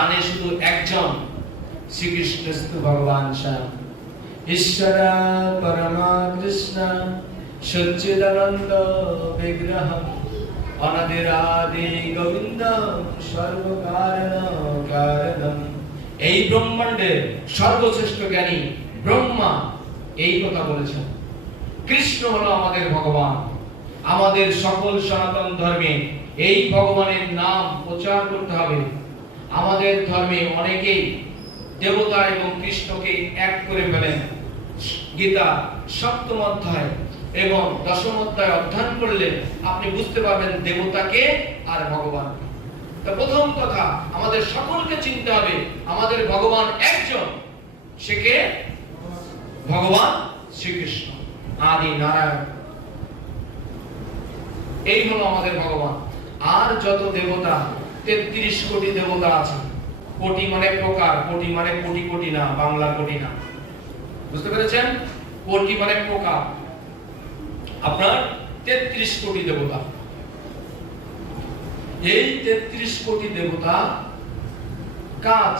জানে শুধু একজন, শ্রীকৃষ্ণ ভগবান স্বয়ং ঈশ্বর পরমা কৃষ্ণ সচ্চিদানন্দ বিগ্রহ অনাদিরাদি গোবিন্দ সর্বকারণ কারণম। এই ব্রহ্মাণ্ডের সর্বশ্রেষ্ঠ জ্ঞানী ব্রহ্মা এই কথা বলেছেন। কৃষ্ণ হলো আমাদের ভগবান। আমাদের সকল সনাতন ধর্মে এই ভগবানের নাম প্রচার করতে হবে। আমাদের ধর্মে অনেকেই দেবতা এবং কৃষ্ণকে এক করে ফেলেন। গীতা সপ্তম অধ্যায় এবং দশম অধ্যায় অধ্যয়ন করলে আপনি বুঝতে পারবেন দেবতাকে আর ভগবান। তা প্রথম কথা আমাদের সকলকে চিনতে হবে আমাদের ভগবান একজন, সে কে? ভগবান শ্রীকৃষ্ণ, আদি নারায়ণ। এই হলো আমাদের ভগবান। আর যত দেবতা, 33 কোটি দেবতা আছে। কোটি মানে প্রকার, কোটি মানে কোটি কোটি না, বাংলা কোটি না, বুঝতে পেরেছেন? কোটি মানে প্রকার। আপনার 33 কোটি দেবতা। এই 33 কোটি দেবতা কাজ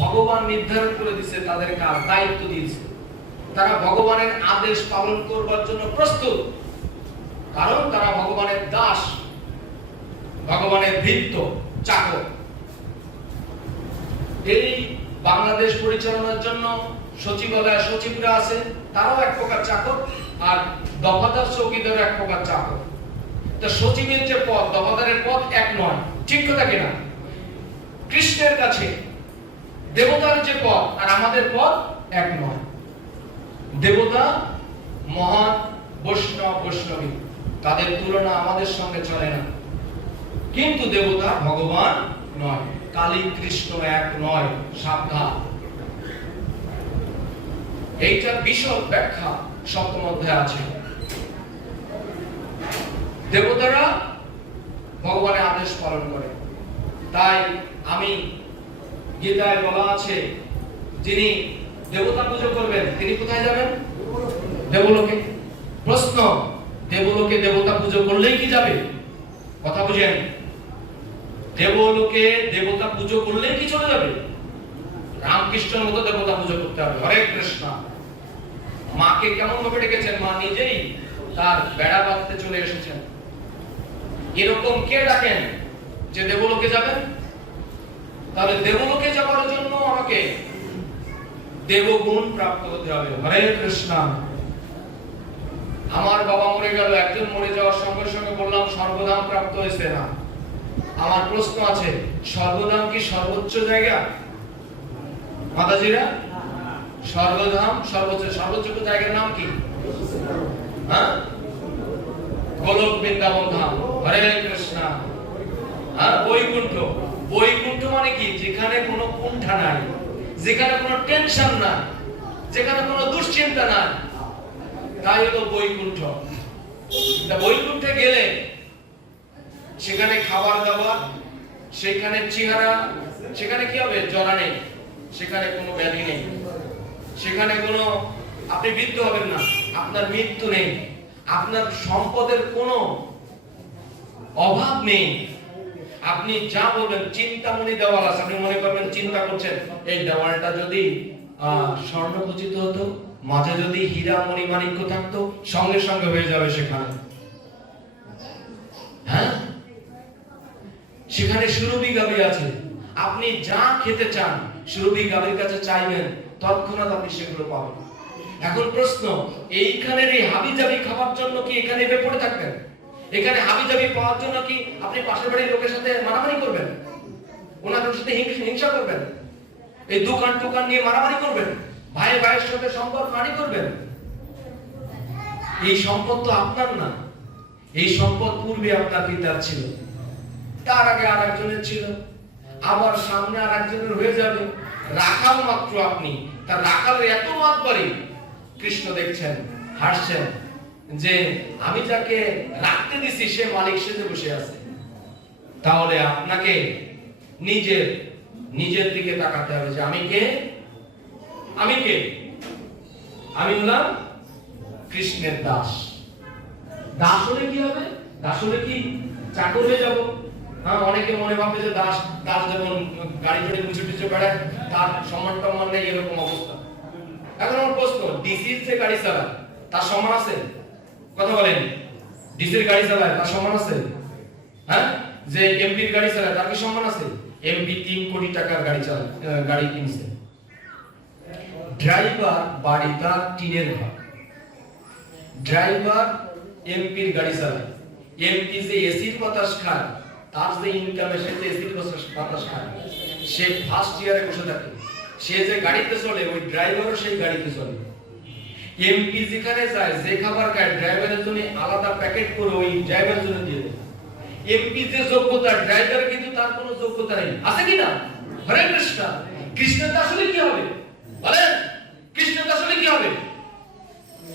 ভগবান নির্ধারণ করে দিয়েছে, তাদের কাজ দায়িত্ব দিয়েছে। তারা ভগবানের আদেশ পালন করবার জন্য প্রস্তুত, কারণ তারা ভগবানের দাস, ভগবানের ভৃত্য, চাকর। এই বাংলাদেশ পরিচালনার জন্য সচিবালয় সচিবরা আছে, তারাও এক প্রকার চাকর, আর দফাদার চৌকিদার এক প্রকার চাকর। তা সচিবের যে পদ, দফাদারের পদ এক নয়, ঠিক কথা কিনা? কৃষ্ণের কাছে দেবতার যে পদ আর আমাদের পদ এক নয়। দেবতা মহান বৈষ্ণব, বৈষ্ণবী, তাদের তুলনা আমাদের সঙ্গে চলে না। কিন্তু দেবতা ভগবান নয়, কালী কৃষ্ণ এক নয়, সাবধান। এইটার বিশদ ব্যাখ্যা সপ্তম অধ্যায়ে আছে। দেবতারা ভগবানের আদেশ পালন করে। তাই আমি গীতায় বলা আছে, যিনি দেবতা পুজো করবেন তিনি কোথায় যাবেন? দেবলোকে। প্রশ্ন, দেবলোকে দেবতা পুজো করলেই কি যাবে? কথা বুঝেন? দেবলোকে দেবতা পুজো করলেই কি চলে যাবে? রামকৃষ্ণের মতো দেবতা পুজো করতে হবে। হরে কৃষ্ণ। মাকে কেমন ভাবে ডেকেছেন? মা নিজেই তার বেড়া বাঁধতে চলে এসেছেন। এরকম কে ডাকেন যে দেবলোকে যাবেন? তাহলে দেবলোকে যাওয়ার জন্য আমাকে দেবগুণ প্রাপ্ত হতে হবে। হরে কৃষ্ণ। আমার বাবা মরে গেল, একজন মরে যাওয়ার সঙ্গে সঙ্গে বললাম স্বর্গধাম প্রাপ্ত হয়েছে না। আমার প্রশ্ন আছে, স্বর্গধাম কি সর্বোচ্চ জায়গা? মাতাজিরা, স্বর্গধাম সর্বোচ্চ জায়গার নাম কি? হ্যাঁ, গোলক বৃন্দাবন ধাম। হরে কৃষ্ণ। আর বৈকুণ্ঠ, বৈকুণ্ঠ মানে কি? যেখানে কোনো কুণ্ঠা নাই, যেখানে কোনো টেনশন নাই, যেখানে কোনো দুশ্চিন্তা নাই, তাই হলো বৈকুণ্ঠ। বৈকুণ্ঠে গেলে সেখানে খাবার দাবার, সেখানে চেহারা, সেখানে কি হবে? জরা নেই, সেখানে কোনো ব্যাধি নেই, সেখানে কোনো আপনি বৃদ্ধ হবেন না, আপনার মৃত্যু নেই, আপনার সম্পদের কোনো অভাব নেই। আপনি যা বলবেন, চিন্তামণি দেওয়াল আছে, আপনি মনে করবেন চিন্তা করছেন এই দেওয়ালটা যদি স্বর্ণ খচিত হতো, মাঝে যদি হীরা মণি মাণিক্য থাকতো, সঙ্গে সঙ্গে হয়ে যাবে সেখানে। হ্যাঁ, সেখানে সুরভি গাভী আছে, আপনি যা খেতে চান সুরভি গাভীর কাছে চাইবেন, তৎক্ষণাৎ আপনি সেগুলো পাবেন। এখন প্রশ্ন, এইখানের এই হাবিজাবি খাবার জন্য কি এখানে পড়ে থাকবেন? এখানে হাবিজাবি পাওয়ার জন্য কি আপনি পাশের বাড়ির লোকের সাথে মারামারি করবেন? ওনাদের সাথে হিংসা করবেন? এই দোকান টোকান নিয়ে মারামারি করবেন? ভাই ভাইয়ের সাথে সম্পর্ক হানি করবেন? এই সম্পদ তো আপনার না, এই সম্পদ পূর্বে আপনার পিতার ছিল, তার আগে আর একজনের ছিল, আবার সামনে আর একজনের হয়ে যাবে। রাখাল মাত্র আপনি, তার রাখালের এত মাতবাড়ি। কৃষ্ণ দেখছেন, হাসছেন যে আমি যাকে রাখতে দিছি সে মালিক সেজে বসে আছে। তাহলে আপনাকে নিজের দিকে তাকাতে হবে যে আমি কে? আমি কে? আমি হলাম কৃষ্ণের দাস। দাস হলে কি হবে? দাস হলে কি চাকর হয়ে যাব? হ্যাঁ, অনেকে মনে ভাবে যে দাস দাস যেমন গাড়ি ধরে মুছে টুছে বেড়ায়, তার সম্মান টম্মান নেই, এরকম অবস্থা। এখন আমার প্রশ্ন, ডিসির যে গাড়ি চালায় তার সম্মান আছে? কথা বলেন, ডিসির গাড়ি চালায় তার সম্মান আছে? হ্যাঁ, যে এমপির গাড়ি চালায় তার কি সম্মান আছে? এমপি 3 কোটি টাকার গাড়ি কিনছে। ড্রাইভার বাড়ি তার টিনের ঘর, ড্রাইভার এমপির গাড়ি চালায়, এমপি যে এসির বাতাস খায়, তার যে ইনকাম এসে যে এসির বাতাস খায়, সে ফার্স্ট ইয়ারে বসে থাকে, সে যে গাড়িতে চলে ওই ড্রাইভারও সেই গাড়িতে চলে। এমপি যেখানে যায়, যে খাবার খায়, ড্রাইভারের জন্য আলাদা প্যাকেট করে ওই ড্রাইভারের জন্য দিয়ে দেয়। এমপি যে যোগ্যতা, ড্রাইভার কিন্তু তার কোনো যোগ্যতা নেই, আছে কি না? হরে কৃষ্ণ। কৃষ্ণের আসলে কি হবে বলেন? কৃষ্ণের আসলে কি হবে?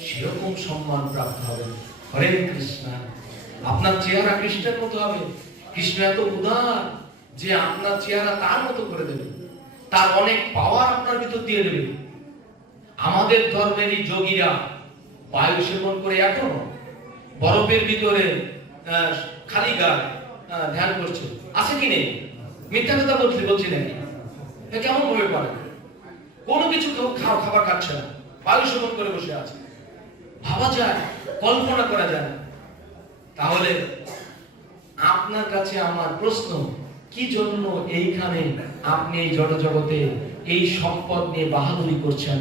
সেরকম সম্মান প্রাপ্ত হবে। হরে কৃষ্ণ। আপনার চেহারা কৃষ্ণের মতো হবে। কৃষ্ণ এত উদার যে আপনার চেহারা তার মতো করে দেবে, তার অনেক পাওয়ার আপনার ভিতর দিয়ে দেবে। আমাদের ধর্মেরই যোগীরা বায়ু সেবন করে এখনো বরফের ভিতরে খালি গায়ে ধ্যান করছে, আছে কি নেই? মিথ্যা কথা বলছি নাকি? কেমন ভাবে পারে? কোনো কিছু খাবার খাচ্ছে না, বায়ু সেবন করে বসে আছে। ভাবা যায়, কল্পনা করা যায় না। তাহলে আপনার কাছে আমার প্রশ্ন, কি জন্য এইখানে আপনি এই জড় জগতে এই সম্পদ নিয়ে বাহাদুরি করছেন?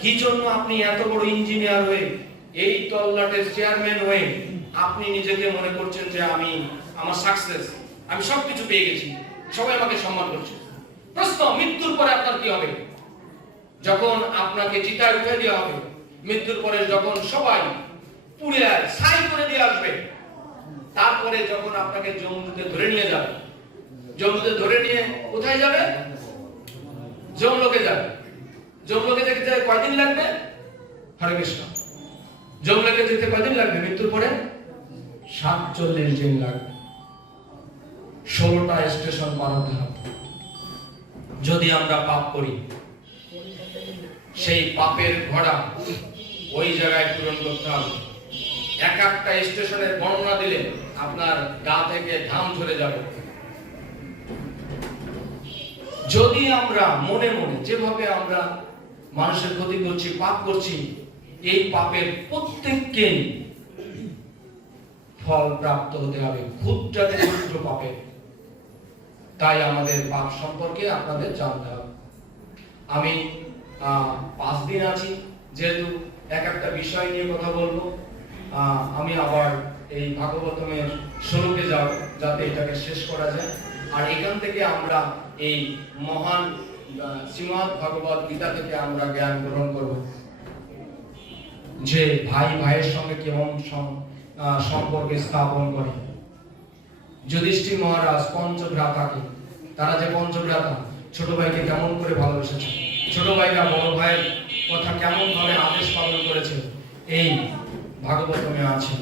কি জন্য আপনি এত বড় ইঞ্জিনিয়ার হয়ে, এই তল্লাটের চেয়ারম্যান হয়ে আপনি নিজেকে মনে করছেন যে আমার সাকসেস, আমি সবকিছু পেয়ে গেছি, সবাই আমাকে সম্মান করছে? প্রশ্ন, মৃত্যুর পরে আপনার কি হবে? যখন আপনাকে চিতায় উঠে দেওয়া হবে, মৃত্যুর পরে যখন সবাই পুড়ে ছাই করে দিয়ে আসবে, তারপরে যখন আপনাকে যমদূতে ধরে নিয়ে যাবে, যমদূতে ধরে নিয়ে কোথায় যাবে? যমলোকে যাবে। যমলোকে যেতে কয়দিন লাগবে? হরে কৃষ্ণ। যমলোকে যেতে কয়দিন লাগবে? মৃত্যুর পরে 47 দিন লাগবে। 16টা স্টেশন পার হতে হবে। যদি আমরা পাপ করি, সেই পাপের ঘোড়া ওই জায়গায় পূরণ করতে হবে। এক একটা স্টেশনের বর্ণনা দিলে আপনার গা থেকে ঘাম ঝরে যাবে। যদি আমরা মনে মনে যেভাবে আমরা মানুষের ক্ষতি করছি, পাপ করছি, এই পাপের প্রত্যেককে ফল প্রাপ্ত হতে হবে, ক্ষুদ্রাতি ক্ষুদ্র পাপে। তাই আমাদের পাপ সম্পর্কে আপনাদের জানতে হবে। আমি 5 দিন আছি, যেহেতু এক একটা বিষয় নিয়ে কথা বলবো, আমি আবার এই ভাগবতমের শ্লোকে যাব, যাতে এটাকে শেষ করা যায়। আর এখান থেকে আমরা এই মহান শ্রীমদ্ ভগবত গীতা থেকে আমরা জ্ঞান গ্রহণ করব যে ভাই ভাইয়ের সঙ্গে কেমন সম্পর্ক স্থাপন করে। যুধিষ্ঠির মহারাজ পঞ্চভ্রাতাকে, তারা যে পঞ্চভ্রাতা, ছোট ভাইকে কেমন করে ভালোবেসেছে, ছোট ভাইরা বড় ভাইয়ের কথা কেমন ভাবে আদেশ পালন করেছে, এই ভাগবতমে আছে।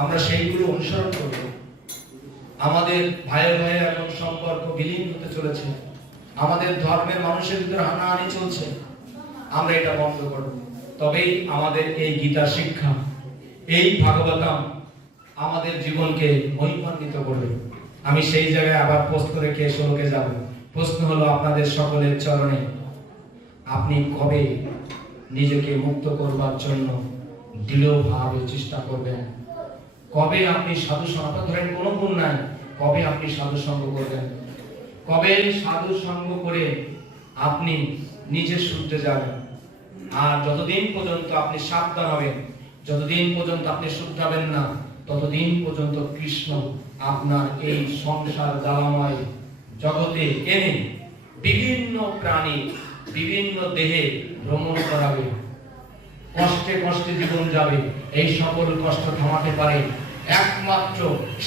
আমরা সেইগুলো অনুসরণ করব। আমাদের ভাইয়ের ভাইয়ে এখন সম্পর্ক বিলীন হতে চলেছে, আমাদের ধর্মের মানুষের ভিতরে হানাহানি চলছে, আমরা এটা বন্ধ করব। তবেই আমাদের এই গীতা শিক্ষা, এই ভাগবতম আমাদের জীবনকে মহিমান্বিত করবে। আমি সেই জায়গায় আবার প্রশ্ন রেখে শ্লোকে যাব। প্রশ্ন হলো আপনাদের সকলের চরণে, আপনি কবে নিজেকে মুক্ত করবার জন্য দৃঢ়ভাবে চেষ্টা করবেন? কবে আপনি সাধু সঙ্গ, ধরেন কোনো গুণ নাই, কবে আপনি সাধু সঙ্গ করবেন? কবে সাধু সঙ্গ করে আপনি নিজে শুদ্ধে যাবেন? আর যতদিন পর্যন্ত আপনি সাবধান হবেন, যতদিন পর্যন্ত আপনি শুদ্ধাবেন না, ততদিন পর্যন্ত কৃষ্ণ আপনার এই সংসার জ্বালাময় জগতে এনে বিভিন্ন প্রাণী, বিভিন্ন দেহে ভ্রমণ করাবে। কষ্টে কষ্টে জীবন যাবে। এই সকল কষ্ট থামাতে পারে একমাত্র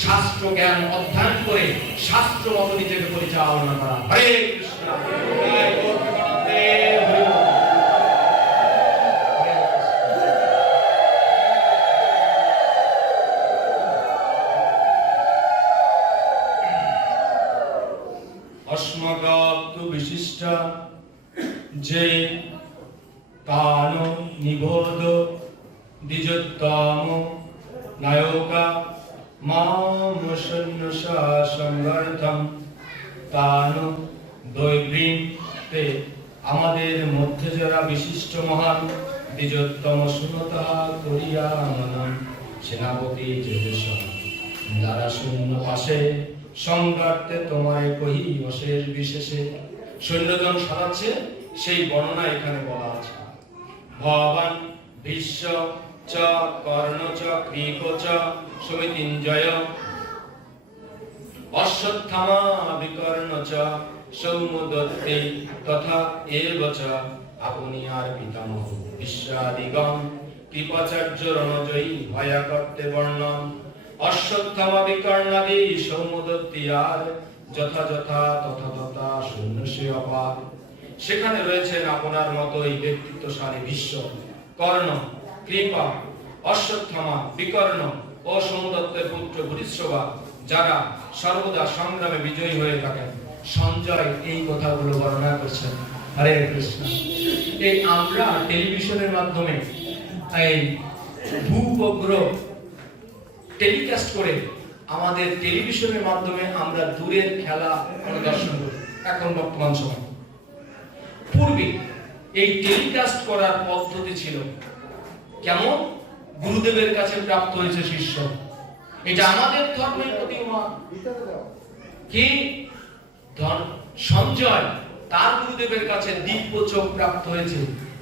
শাস্ত্র জ্ঞান অধ্যয়ন করে, শাস্ত্র মত নিজেকে পরিচালনা করা। হরে কৃষ্ণ। अस्मगाप्तु विशिष्ट जे तानो निबोध द्विजोत्तम नायका মাম শূন্যসা সংগর্ধম তানু দৈব্রীম তে। আমাদের মধ্যে যারা বিশিষ্ট মহান দ্বিজোত্তম শূন্যতা করিয়া মনন সেনাপতি জেদেশ যারা শূন্য পাশে সংঘাতে তোমায় কহি অশেষ বিশেষে। সৈন্যজন সাজাচ্ছে সেই বর্ণনা এখানে বলা আছে। ভবান ভীষ্ম চ কর্ণ চ কৃপ চ সমিতিঞ্জয় অশ্বত্থামা বিকর্ণ চ সৌমদত্তে তথা এব চ আপনি আর পিতামহ বিশ্বাদিগম কৃপাচার্য রণজয়ী ভয়া করতে বর্ণন। অশ্বত্থামা বিকর্ণাদি সৌমদত্তি আর যথা যথা তথা তথা সৈন্যসে অপার। সেখানে রয়েছেন আপনার মতোই ব্যক্তিত্বশালী ভীষ্ম, কর্ণ, কৃপা, অশ্বত্থামা, বিকর্ণ ও সৌমদত্তের পুত্র ভূরিশ্রবা, যারা সর্বদা সংগ্রামে বিজয়ী হয়ে থাকেন। সঞ্জয় এই কথাগুলো বর্ণনা করছেন। হরে কৃষ্ণ। এই আমরা টেলিভিশনের মাধ্যমে এই ভূপগ্রহ টেলিকাস্ট করে আমাদের টেলিভিশনের মাধ্যমে আমরা দূরের খেলা পরিদর্শন করি এখন বর্তমান সময়। পূর্বে এই টেলিকাস্ট করার পদ্ধতি ছিল কেমন? গুরুদেবের কাছে প্রাপ্ত হয়েছে শিষ্য। এটা আমাদের ধর্মের প্রতীয়মান কি সঞ্জয় তার গুরুদেবের কাছে দিব্য চোখ প্রাপ্ত হয়েছে,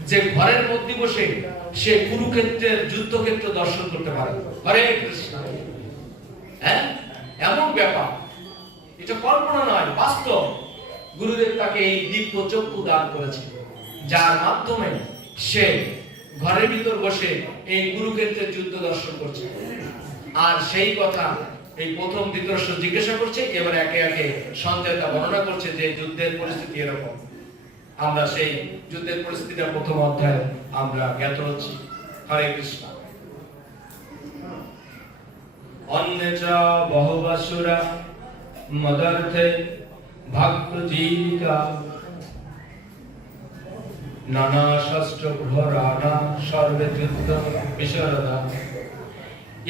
যে ঘরের মধ্যে বসে সে কুরুক্ষেত্রের যুদ্ধক্ষেত্র দর্শন করতে পারে। হরে কৃষ্ণ। হ্যাঁ, এমন ব্যাপার, এটা কল্পনা নয়, বাস্তব। গুরুদেব তাকে এই দিব্য চক্ষু দান করেছে, যার মাধ্যমে সে ঘরের ভিতর বসে এই কুরুক্ষেত্রের যুদ্ধ দর্শন করছে। আর সেই কথা এই প্রথম ধৃতরাষ্ট্র জিজ্ঞাসা করছে, এবার একে একে সঞ্জয় তা বর্ণনা করছে যে যুদ্ধের পরিস্থিতি এরকম। আমরা সেই যুদ্ধের পরিস্থিতিটা প্রথম অধ্যায়ে আমরা জ্ঞাত হচ্ছি। হরে কৃষ্ণ। অন্যচ বহুবাসুরা মদার্থে ভাগ্যজীবিকা নানা শাস্ত্র ঘোরানা সর্বে যুদ্ধ বিশারদা।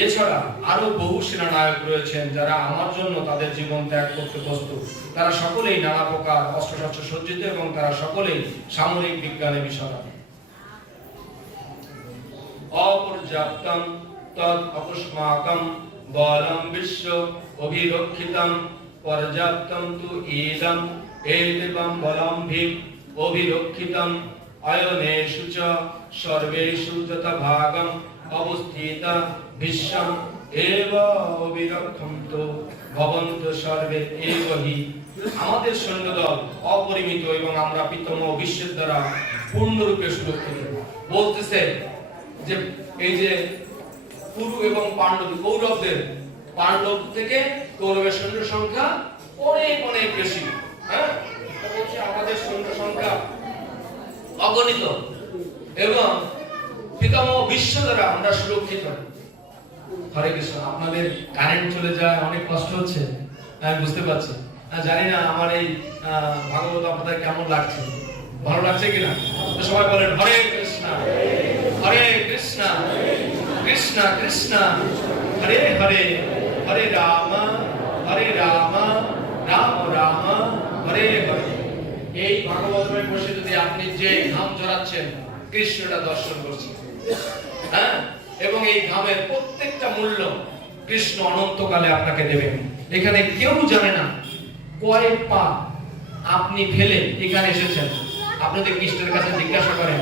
এছাড়া আরো বহু সেনানায়ক রয়েছেন যারা আমার জন্য তাদের জীবন ত্যাগ করতে প্রস্তুত। তারা সকলেই নানা প্রকার অস্ত্রশস্ত্র সজ্জিত এবং তারা সকলেই সামরিক বিজ্ঞানে বিশারদ। অপর্যাপ্তম তদ অকুষ্মাকম বলম বিশ্ব অভিরক্ষিতম পর্যাপ্তম তু ইদম এদেবম বলম ভি অভিরক্ষিতম অয়নেষু চ সর্বেষু যথা ভাগম অবস্থিত বিশ্বম এব অবিরক্ষন্ত ভবন্ত সর্বে এব হি। আমাদের সৈন্যদল অপরিমিত এবং আমরা পিতামহ বিশ্বের দ্বারা পূর্ণরূপে সুরক্ষিত। বলতেছে যে এই যে কুরু এবং পাণ্ডব, কৌরবদের পাণ্ডব থেকে কৌরবের সৈন্য সংখ্যা অনেক অনেক বেশি। হ্যাঁ, বলছে আমাদের সৈন্য সংখ্যা অগণিত এবং পিতামহ বিশ্ব দ্বারা আমরা সুরক্ষিত। হরে কৃষ্ণ। আপনাদের কারেন্ট চলে যায়, অনেক কষ্ট হচ্ছে, আমি বুঝতে পারছি। জানি না আমার এই ভাগবত আপনাদের কেমন লাগছে, ভালো লাগছে কিনা? সবাই বলেন হরে কৃষ্ণ, হরে কৃষ্ণ, কৃষ্ণ কৃষ্ণ হরে হরে, হরে রাম, হরে রাম, রাম রাম হরে হরে। এই ভাগবতে বসে যদি আপনি যে ঘাম ঝরাচ্ছেন, কৃষ্ণটা দর্শন করছেন। হ্যাঁ, এবং এই ঘামের প্রত্যেকটা মূল্য কৃষ্ণ অনন্তকালে আপনাকে দেবেন। এখানে কেউ জানে না কয় পা আপনি ফেলে এখানে এসেছেন। আপনাদের কৃষ্ণের কাছে জিজ্ঞাসা করেন,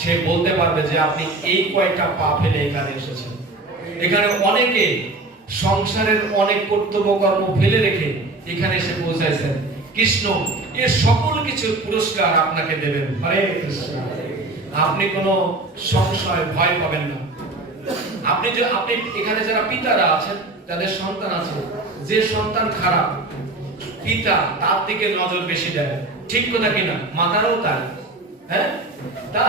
সে বলতে পারবে যে আপনি এই কয়টা পা ফেলে এখানে এসেছেন। এখানে অনেকে সংসারের অনেক কর্তব্য কর্ম ফেলে রেখে এখানে এসে পৌঁছাইছেন। কৃষ্ণ এর সকল কিছু পুরস্কার আপনাকে দেবেন। হরে কৃষ্ণ। আপনি কোনো সংশয় ভয় পাবেন না। আপনি এখানে যারা পিতারা আছেন, যাদের সন্তান আছে, যে সন্তান খারাপ, পিতা তার দিকে নজর বেশি দেয়, ঠিক কথা কিনা? মাতারও তাই। হ্যাঁ, তা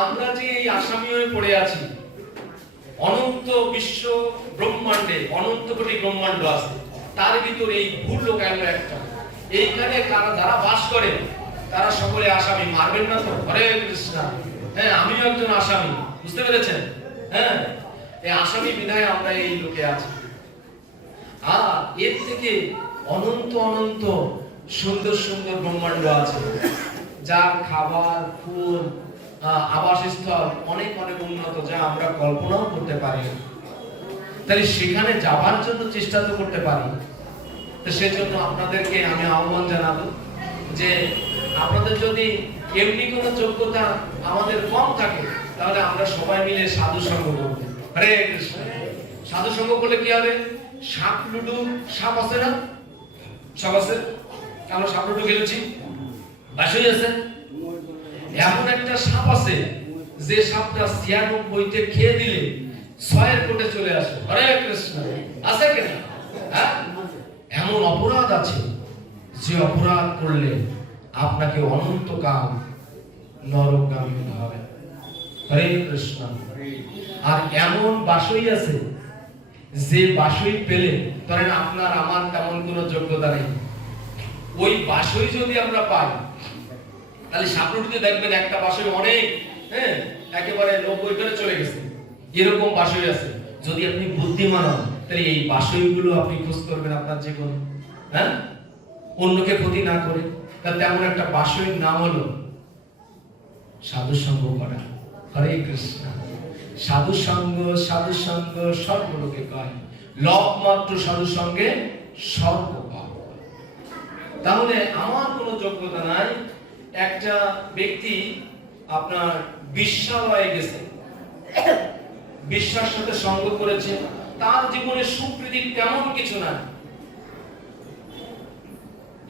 আমরা যে এই আসামি হয়ে পড়ে আছি, অনন্ত বিশ্ব ব্রহ্মাণ্ডে অনন্ত কোটি ব্রহ্মাণ্ড আছে, তার ভিতরে এই ভূলোকায় একটা, এইখানে যারা বাস করে তারা সকলে আসামি। মারবেন না তো? হরে কৃষ্ণ। হ্যাঁ, আমিও একজন আসামি, বুঝতে পেরেছেন? হ্যাঁ, এই আসামি বিধায় আমরা এই লোকে আছি। আর এর থেকে অনন্ত অনন্ত সুন্দর সুন্দর ব্রহ্মাণ্ড আছে, যার খাবার, ফুল, আবাসস্থল অনেক অনেক উন্নত, যা আমরা কল্পনাও করতে পারি না। তাই সেখানে যাবার জন্য চেষ্টা তো করতে পারি। তো সেজন্য আপনাদেরকে আমি আহ্বান জানাবো যে আপনাদের যদি এমনি কোনো যোগ্যতা আমাদের কম থাকে, তাহলে আমরা সবাই মিলে সাধু সঙ্গ করব। হরে কৃষ্ণ। সাধু সঙ্গ করলে কি হবে? সাপ লুডু, সাপ আছে না? সাপ আছে? আমরা সাপ লুডু খেলেছি, বাসুই আছে। এমন একটা সাপ আছে যে সাপটা 96তে খেয়ে দিলে 6 কোটে চলে আসে। হরে কৃষ্ণ। আছে কিনা? হ্যাঁ, এমন অপরাধ আছে যে অপরাধ করলে আপনাকে অনন্তকাল নরকগামী হতে হবে। হরে কৃষ্ণ। আর এমন বাসই আছে যে বাসই পেলে, ধরেন আপনার আমার তেমন কোনো যোগ্যতা নেই, ওই বাসই যদি আমরা পাই, তাহলে সাপড়িতে দেখবেন একটা বাসই অনেক, হ্যাঁ, একেবারে 90 করে চলে গেছে, এরকম বাসই আছে। যদি আপনি বুদ্ধিমান হন, তাহলে এই বাসইগুলো আপনি খোঁজ করবেন আপনার জীবনে, হ্যাঁ, অন্যকে ক্ষতি না করে। তা তেমন একটা বাসইর নাম হলো সাধু সঙ্গ করা। হরে কৃষ্ণ। সাধু সঙ্গ, সাধু সঙ্গ সর্বলোকে কয়, লব মাত্র সাধু সঙ্গে সর্ব পাপ। তাহলে আমার কোনো যোগ্যতা নাই। একটা ব্যক্তি আপনার বিশ্বালয়ে গেছে, বিশ্বার সাথে সঙ্গ করেছে, তার জীবনে সুপ্রীতি তেমন কিছু নাই।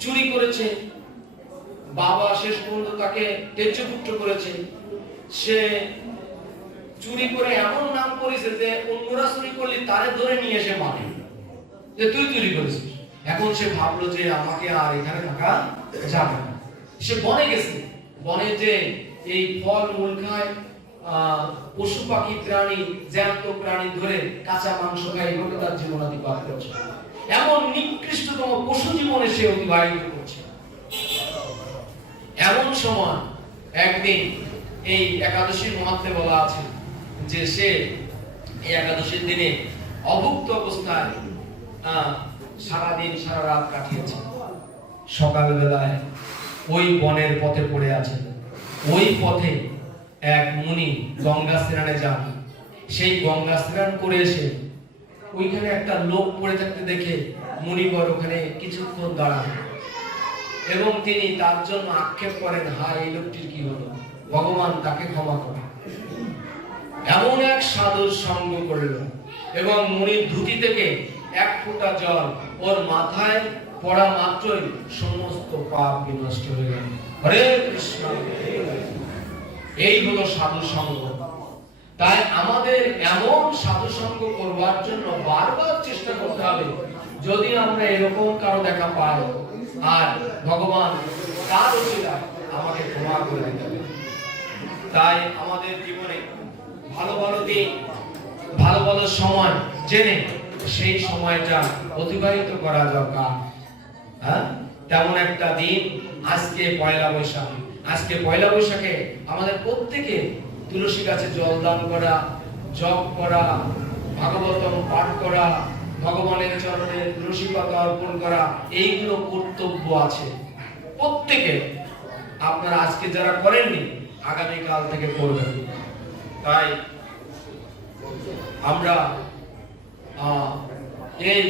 চুরি করেছে, বাবা শেষ পর্যন্ত তাকে তেজপুত্র করেছে। সে চুরি করে এমন নাম করেছে যে অন্যরা চুরি করলে তারে ধরে নিয়ে এসে মারে যে তুই চুরি করেছিস। এখন সে ভাবলো যে আমাকে আর এখানে থাকা যাবে না। সে বনে গেছে, বনে যে এই ফল মূল খায়, পশু পাখি প্রাণী, জ্যান্ত প্রাণী ধরে কাঁচা মাংস খায়, এভাবে তার জীবনাতিবাহ করছে। এমন নিকৃষ্টতম পশু জীবনে সে অতিবাহিত করছে। এমন সময় একদিন এই একাদশীর মহাত্মে বলা আছে যে সে এই একাদশীর দিনে অভুক্ত অবস্থায় সারাদিন সারা রাত কাটিয়েছে। সকালবেলায় ওই বনের পথে পড়ে আছে। ওই পথে এক মুনি গঙ্গা স্নানে যান। সেই গঙ্গা স্নান করে এসে ওইখানে একটা লোক পড়ে থাকতে দেখে মুনিবর ওখানে কিছুক্ষণ দাঁড়ান এবং তিনি তার জন্য আক্ষেপ করেন, হায় এই লোকটির কি হলো, ভগবান তাকে ক্ষমা করে। এমন এক সাধুর সঙ্গ করল এবং মুনির ধুতি থেকে এক ফোঁটা জল ওর মাথায় পড়া মাত্রই সমস্ত পাপ বিনষ্ট হয়ে গেল। হরে কৃষ্ণ। এই হলো সাধু সঙ্গ। তাই আমাদের এমন সাধু সঙ্গ করবার জন্য বারবার চেষ্টা করতে হবে। যদি আমরা এরকম কারো দেখা পাই, আর ভগবান তার উচিলায় আমাকে ক্ষমা করে দিতে হবে। তাই আমাদের জীবনে ভালো ভালো দিন, ভালো ভালো সময় জেনে সেই সময়টা অতিবাহিত করা দরকার। হ্যাঁ, তেমন একটা দিন আজকে পয়লা বৈশাখ। আজকে পয়লা বৈশাখে আমাদের প্রত্যেকে তুলসী গাছে জল দান করা, জপ করা, ভাগবতম পাঠ করা, ভগবানের চরণে তুলসী পাতা অর্পণ করা, এইগুলো কর্তব্য আছে প্রত্যেকে। আপনারা আজকে যারা করেননি, আগামী কাল থেকে করবেন। তাই আমরা এই